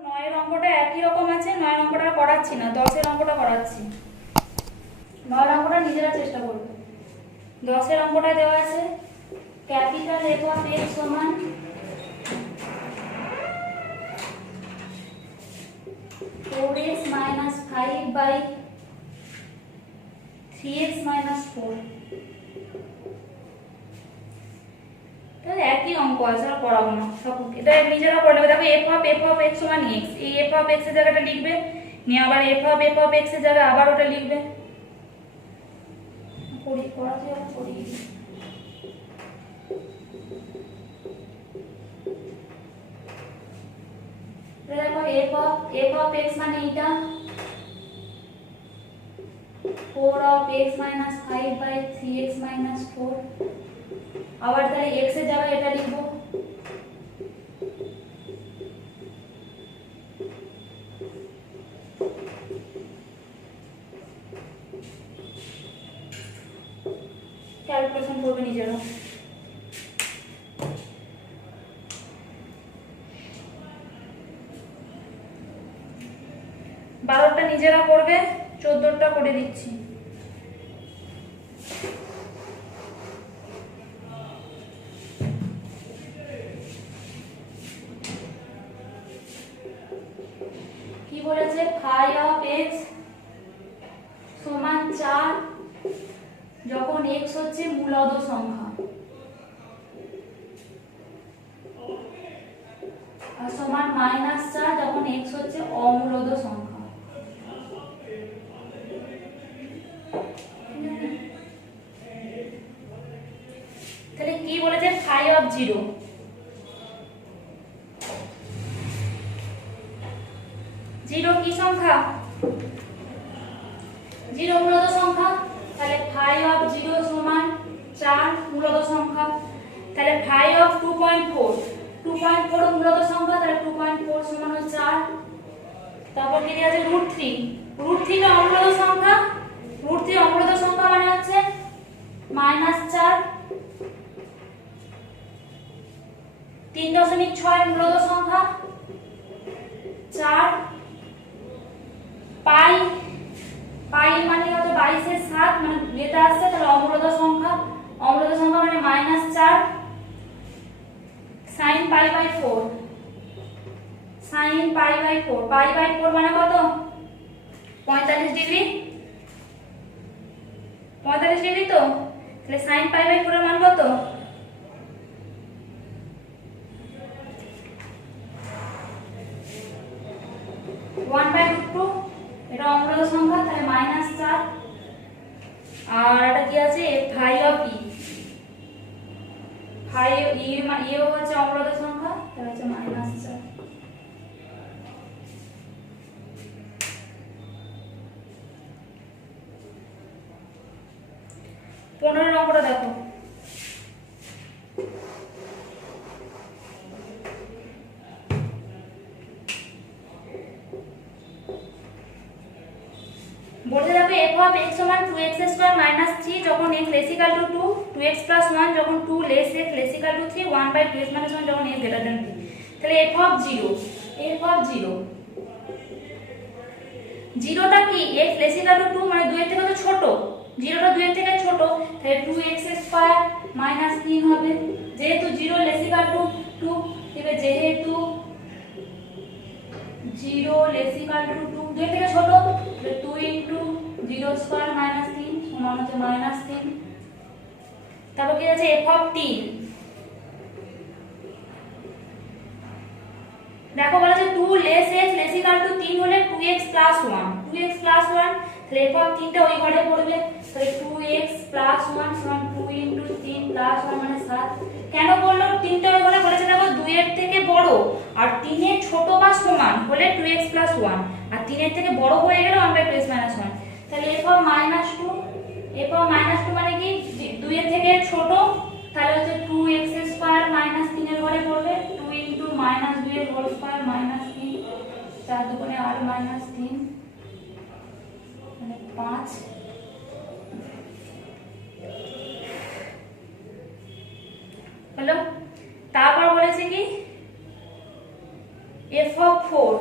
নয়ের অঙ্কটা একই রকম আছে, নয়ের অঙ্কটা করাচ্ছি না, 10-এর অঙ্কটা করাচ্ছি। নয়ের অঙ্কটা নিজেরা চেষ্টা করবে। 10-এর অঙ্কটা দেওয়া আছে ক্যাপিটাল এফ অফ এক্স সমান 4x minus 5 by 3x minus 4। তাহলে একই অঙ্ক আছে, আর পড়াবো না, সব এটা নিজেরা করে নেবে। দেখো এফ অফ এক্স সমান এক্স, এই এফ অফ এক্স এর জায়গাটা লিখবে, নিয়ে আবার এফ অফ এক্স এর জায়গায় আবার ওটা লিখবে। পড়াতে হবে, পড়িয়ে দিই। দেখো এফ অফ এক্স মানে এটা 4 of x minus 5 by 3x minus 4। আবার তাহলে x এর জায়গায় এটা লিখব, ক্যালকুলেশন করবে নিজেরা। বারোটা নিজেরা করবে, 14টা করে দিচ্ছি। কি বলেছে? 5 of x সমান 4 যখন x হচ্ছে মূলদ সংখ্যা, আর সমান -4 যখন x হচ্ছে অমূলদ সংখ্যা। তাহলে কি বলেছে? 5 of 0, 0 কি সংখ্যা? 0 মূলদ সংখ্যা। তাহলে 5 of 0 সমান 4 মূলদ সংখ্যা। তাহলে 5 of 2.4, 2.4 মূলদ সংখ্যা, তাহলে 2.4 সমান 4। তারপর কি আছে? √3, √3 টা অমূলদ সংখ্যা, √3 অমূলদ সংখ্যা মানে হচ্ছে -4। 3.6 মূলদ সংখ্যা, 4। পাই, পাই মানে হচ্ছে 22 এর 7, মানে যেটা আসছে তাহলে অমূলদ সংখ্যা, অমূলদ সংখ্যা মানে -4। sin pi by 4, sin pi by 4, pi by 4 মানে কত? 45 ডিগ্রি, 45 ডিগ্রি তো। তাহলে sin পাই বাই 4 এর মান কত? 1/√2। এটা অমূলদ সংখ্যা, তাহলে -4। আর এটা কি আছে? 5 of e, 5 e মানে এও হচ্ছে অমূলদ সংখ্যা, তাহলে হচ্ছে -4। পনেরো নম্বরটা দেখো। বলতে দেখো f of x সমান 2x স্কয়ার মাইনাস 3 যখন x less equal to 2, 2x plus 1 যখন 2 less x less equal to 3, 1/2x minus 1 যখন x গ্রেটার দ্যান 3। তাহলে f of 0, f of 0, 0টা কি? x লেস ইকুয়াল টু 2 মানে 2 এর থেকে তো ছোট, 0টা 2 এর থেকে ছোট, তাহলে 2x স্কয়ার মাইনাস 3 হবে। যেহেতু 0 লেস ইকুয়াল টু 2, তবে যেহেতু 0 লেস ইকুয়াল টু 2, 2 এর থেকে ছোট, তাহলে 2 ইনটু 0 স্কয়ার মাইনাস 3 সমান হচ্ছে -3। তারপর কি আছে? f of t, দেখো বলেছে 2 less x less equal to 3 হলে 2x প্লাস 1, 2x প্লাস 1, তাহলে f of 3টা ওই ঘরে পড়বে। তাহলে 2x প্লাস 1 সমান 2 ইনটু 3 প্লাস 1 মানে 7। কেন বললো 3টা ওই ঘরে? বলেছে দেখো 2 এর থেকে বড় আর 3 এর ছোট বা সমান হলে 2x প্লাস 1, আর 3 এর থেকে বড় হয়ে গেলে 1/2x মাইনাস 1। তাহলে f of -2, f of -2 মানে কি? 2 এর থেকে ছোট, তাহলে হচ্ছে 2x স্কয়ার মাইনাস 3 এর ঘরে পড়বে, 2 ইনটু -2 এর হোল স্কয়ার মাইনাস 3, 4 দুগুণে 8 মাইনাস 3 মানে 5। হলো। তারপর বলেছে কি f অফ 4,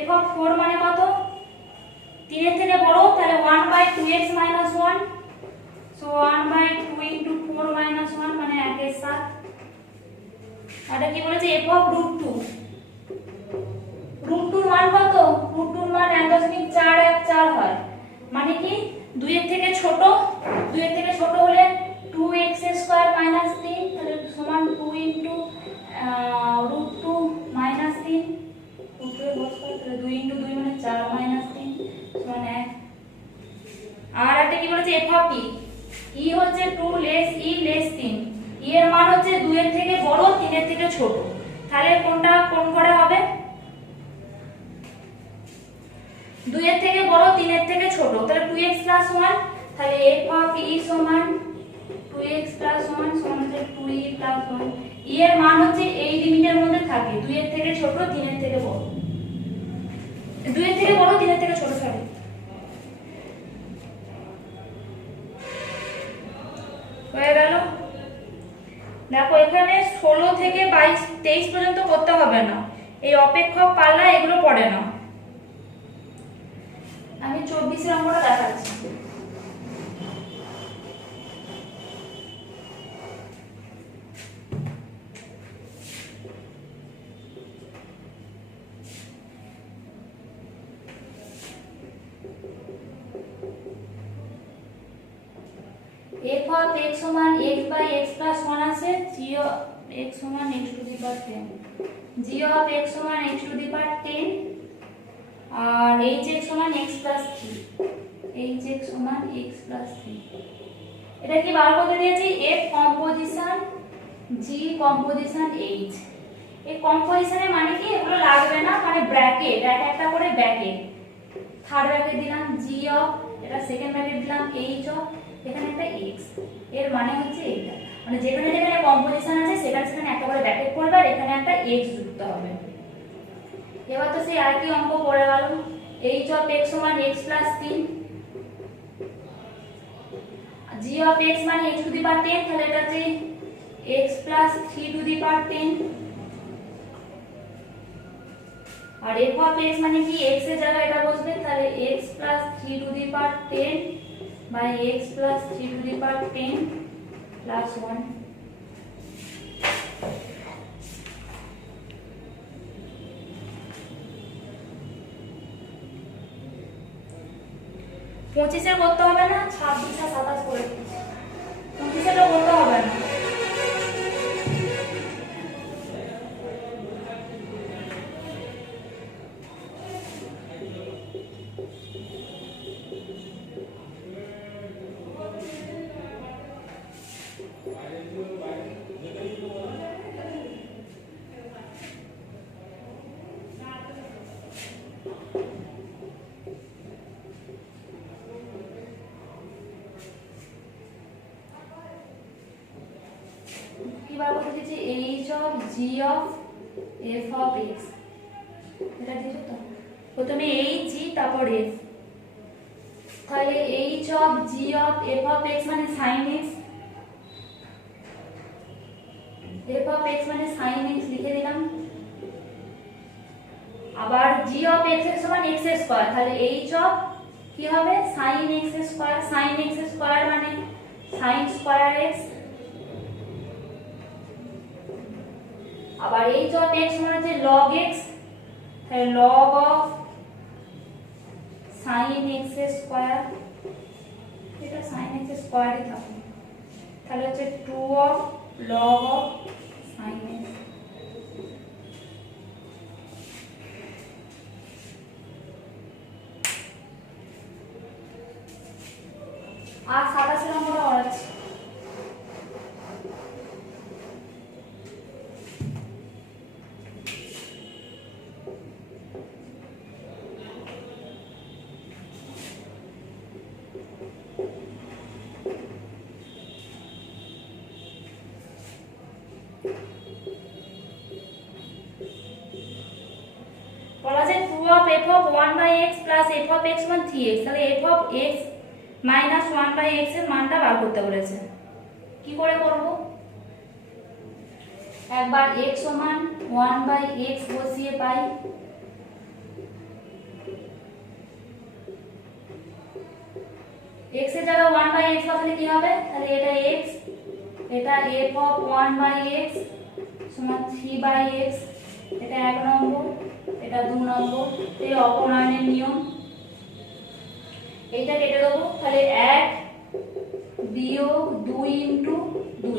f অফ 4 মানে কত? 3 এর থেকে বড়, তাহলে 1/2x - 1, সো 1/2 * 4 - 1 মানে 1 এর 7। এটা কি বলেছে? f অফ √2, √2 এর মান কত? √2 এর মান 1.414 হয়, মানে কি 2 এর থেকে ছোট, 2 এর থেকে ছোট হলে 2x² - 3 তাহলে সমান 2 * √2 - 3, √2 এর হোল স্কয়ার, তাহলে 2 * 2 মানে 4 - 3 সমান 1। আর একটা কি বলেছে? f অফ e হচ্ছে 2 লেস e লেস 3, e এর মান হচ্ছে 2 এর থেকে বড় 3 এর থেকে ছোট, তাহলে কোনটা কোন ঘরে হবে? 2 এর থেকে বড় 3 এর থেকে ছোট, তাহলে 2x + 1, তাহলে f অফ e সমান 2x + 1 সমান হচ্ছে 2e + 1। e এর মান হচ্ছে এই লিমিটের মধ্যে থাকে, 2 এর থেকে ছোট 3 এর থেকে বড়, 2 এর থেকে বড় 3 এর থেকে ছোট, সরি। হয়ে গেল। দেখো এখানে 16 থেকে 22 23 পর্যন্ত করতে হবে না, এই অপেক্ষক পাল্লা এগুলো পড়ে না। আমি 24 নম্বরটা দেখাচ্ছি। f of x সমান x/x + 1 আছে, g of x সমান x⁻10, g of x সমান x⁻10, আর hx সমান x + 3, hx সমান x + 3। এটা কি বার করতে দিয়েছি? f composition, g composition, h। এই কম্পোজিশনের মানে কি? এগুলো লাগবে না, মানে ব্র্যাকেট, এক একটা করে ব্র্যাকেট, থার্ড ব্র্যাকেট দিলাম g অফ, এটা সেকেন্ড ব্র্যাকেট দিলাম h অফ, এখানে একটা x, এর মানে হচ্ছে এইটা, মানে যেখানে যেখানে কম্পোজিশন আছে সেখানে সেখানে একটা করে ব্র্যাকেট করবে আর এখানে একটা x যুক্ত হবে। এবার তো সেই আর কি অঙ্ক পড়ে গেল, h অফ x সমান x + 3, g অফ x মানে x⁻10, তাহলে এটা হচ্ছে x + 3⁻10, আর f অফ x মানে কি? x এর জায়গায় এটা বসবে, তাহলে x + 3⁻10 by x + 3⁻10 + 1। পঁচিশে করতে হবে না, 26 আর 27 করে দিচ্ছি, 25 করতে হবে না। কি বার করতে দিয়েছি? h of g of f of x, এটা দিয়েছো তো, প্রথমে h g তারপর f, তাহলে h of g of f of x মানে sin x, f of x মানে sin x লিখে দিলাম, আবার g অফ x এর সমান x স্কয়ার, তাহলে h অফ কি হবে? sin x square, sin x square মানে sin স্কয়ার x, আবার h অফ x মানে হচ্ছে log x, তাহলে log of sin x square, এটা sin x স্কয়ারই থাকে, তাহলে হচ্ছে 2 of log of sin x। আর 27 নম্বরটা করাচ্ছি। বলা যায় 2 of f of 1/x plus f of x সমান 3x, তাহলে f of x minus 1/x এর মানটা বার করতে বলেছে। কি করে করব? একবার x সমান 1/x বসিয়ে পাই x এর জায়গায় 1/x বসালে কি হবে, তাহলে এটা x, এটা f of 1/x সমান 3/x, এটা 1 নম্বর, এটা 2 নম্বর। এই অপনয়নের নিয়ম, এইটা কেটে দেবো, তাহলে 1 বিয়োগ 2 ইনটু 2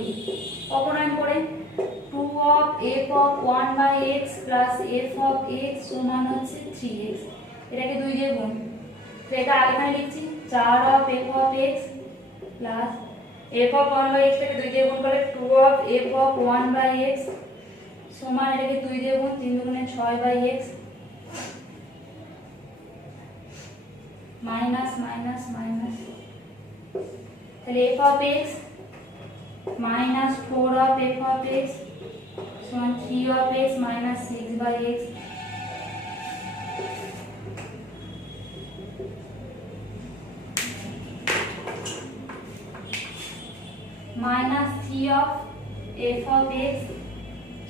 অপনয়ন করে 2 of f of 1/x plus f of x সমান হচ্ছে 3x, এটাকে 2 দিয়ে গুণ, তো এটা এখানে লিখছি 4 of f of x plus f of 1/x টাকে 2 দিয়ে গুণ করে 2 of f of 1/x সমান এটাকে 2 দিয়ে গুণ 3 দুগুণে 6/x মাইনাস মাইনাস মাইনাস, তাহলে f of x minus 4 of f of x সমান 3 of x minus 6/x minus 3 of f of x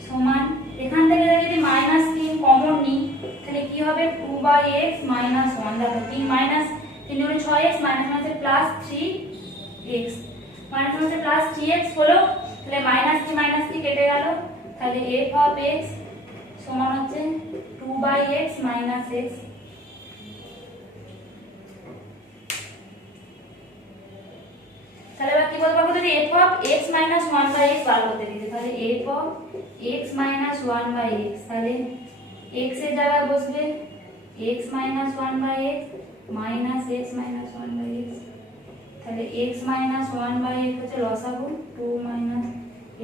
সমান, এখান থেকে যদি মাইনাস 3 কমন নিই তাহলে কি হবে 2/x minus 1, দেখো 3 মাইনাস 3 হলো 6x মাইনাস আছে প্লাস 3x মাইনাস আছে প্লাস 3x হলো, তাহলে মাইনাস 3 কেটে গেল, তাহলে f of x সমান হচ্ছে 2/x minus x, তাহলে এবার কি বলবো যদি f of x minus 1/x বার করতে দিতে, তাহলে f of x minus 1/x, তাহলে x এর জায়গায় বসবে x minus 1/x minus x minus 1/x, তাহলে x minus 1/x হচ্ছে লসাগু 2 minus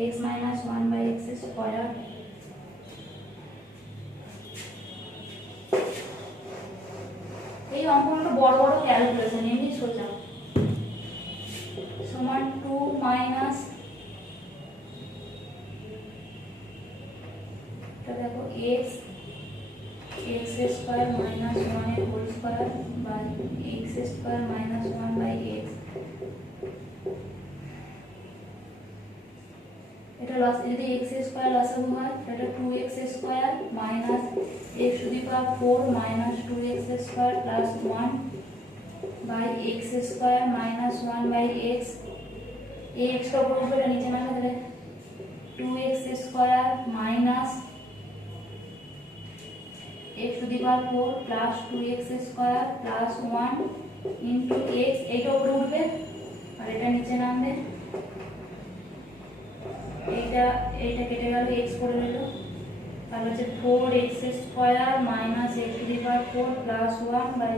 x minus 1/x square, এই অঙ্কগুলো বড় বড় ক্যালকুলেশন এমনি সোজা, সমান 2 মাইনাস, এটা দেখো x স্কয়ার মাইনাস 1 এর whole square by x square minus 1/x, এটা লস, যদি x স্কয়ার লসাগু হয় এটা 2x square minus x to the power 4 minus 2x square plus 1 by x square minus 1/x, x টা উপর উপরে নিচে নামে, তাহলে 2x square minus x to the power 4 plus 2x square plus 1 into x, এইটা উপরে উঠবে আর এটা নিচে নামবে, এইটা কেটে গেল x পড়ে রইল, তাহলে হচ্ছে 4x square minus x to the power 4 plus 1 by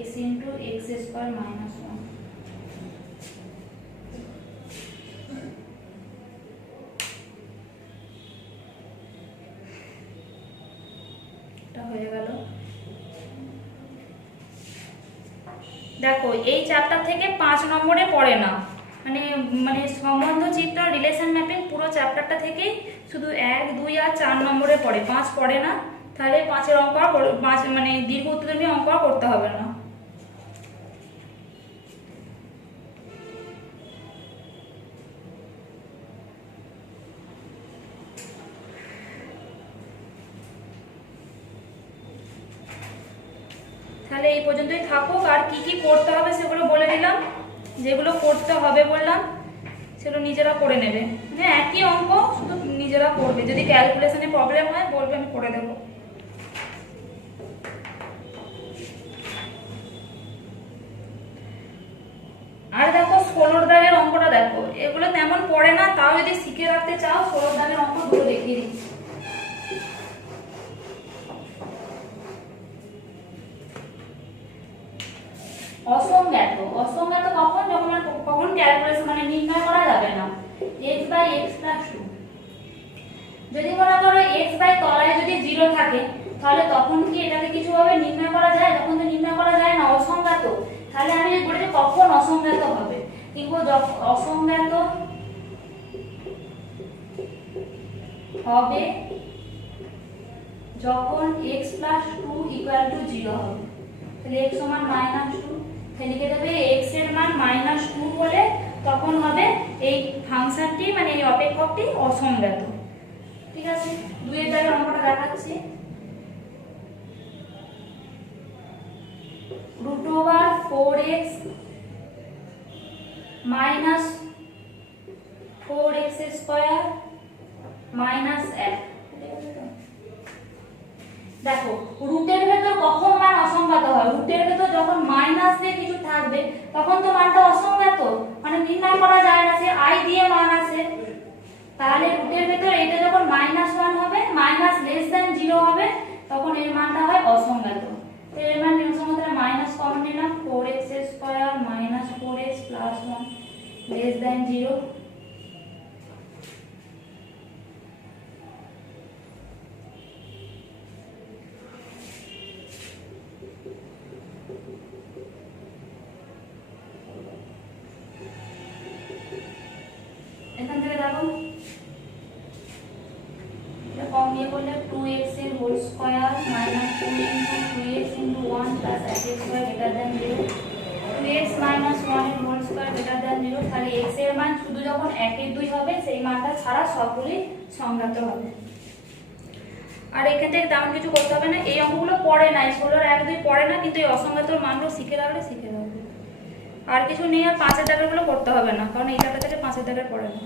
x into x square minus 1, হয়ে গেল। দেখো এই চ্যাপ্টার থেকে 5 নম্বরে পড়ে না, মানে সম্বন্ধ চিত্র রিলেশন ম্যাপিং পুরো চ্যাপ্টারটা থেকে শুধু 1, 2 আর 4 নম্বরে পড়ে, 5 পড়ে না, তাহলে 5 এর অঙ্ক আর 5 মানে দীর্ঘ উত্তরণী অঙ্ক আর করতে হবে না। তাহলে এই পর্যন্তই থাকুক, আর কি কি করতে হবে সেগুলো বলে দিলাম, যেগুলো করতে হবে বললাম সেগুলো নিজেরা করে নেবে, হ্যাঁ একই অঙ্ক শুধু নিজেরা করবে, যদি ক্যালকুলেশনে প্রবলেম হয় বলবে আমি করে দেবো। আর দেখো 16 দাগের অঙ্কটা দেখো, এগুলো তেমন পড়ে না, তাও যদি শিখে রাখতে চাও 16 দাগের অঙ্ক দুটো দেখিয়ে দিচ্ছি। অসংজ্ঞাত কখন, কখন ক্যালকুলেশন মানে নির্ণয় করা যাবে না, x বাই x প্লাস 2, যদি মনে করো x বাই তলায় যদি 0 থাকে তাহলে তখন কি এটাকে কিছুভাবে নির্ণয় করা যায়, তখন তো নির্ণয় করা যায় না, অসংজ্ঞাত। তাহলে আমি বলি কখন অসংজ্ঞাত হবে, দেখো অসংজ্ঞাত হবে যখন x প্লাস 2 ইকুয়াল টু 0 হবে, তাহলে x সমান -2, তাহলে লিখে দেবে x এর মান -2 হলে তখন হবে এই ফাংশনটি মানে এই অপেক্ষকটি অসংজ্ঞাত। ঠিক আছে, 2 এর দাগের অঙ্কটা দেখাচ্ছি। √4x minus 4x square minus 1। দেখো রুটের ভেতর কখন মান অসংজ্ঞাত হয়? রুটের ভেতর যখন মাইনাস দিয়ে কিছু থাকবে তখন তো মানটা অসংজ্ঞাত, মানে নির্ণয় করা যায় না, সে i দিয়ে মান আসে। তাহলে রুটের ভেতর এটা যখন -1 হবে, -0 হবে, তখন এর মানটা হয় অসংজ্ঞাত। তো এর মান অসংজ্ঞাত, মাইনাস কমন নিলাম, 4x square minus 4x plus 1 0। এখান থেকে দেখো এটা কম দিয়ে করলে 2x এর whole square minus 2 into 2x into 1 plus 1x square greater than 0, 2x minus 1 এর হোল স্কয়ার গ্রেটার দ্যান 0। তাহলে x এর মান শুধু যখন 1 এর 2 হবে সেই মানটা ছাড়া সবগুলি সংজ্ঞাত হবে। আর এখান থেকে তেমন কিছু করতে হবে না, এই অঙ্কগুলো পড়ে না, 16 1 2 পড়ে না, কিন্তু এই অসংজ্ঞাতর মানগুলো শিখে রাখলে শিখে রাখবে। আর কিছু নেই, আর 5 এর দাগের গুলো করতে হবে না, কারণ এই জায়গা থেকে 5 এর দাগের পড়ে না।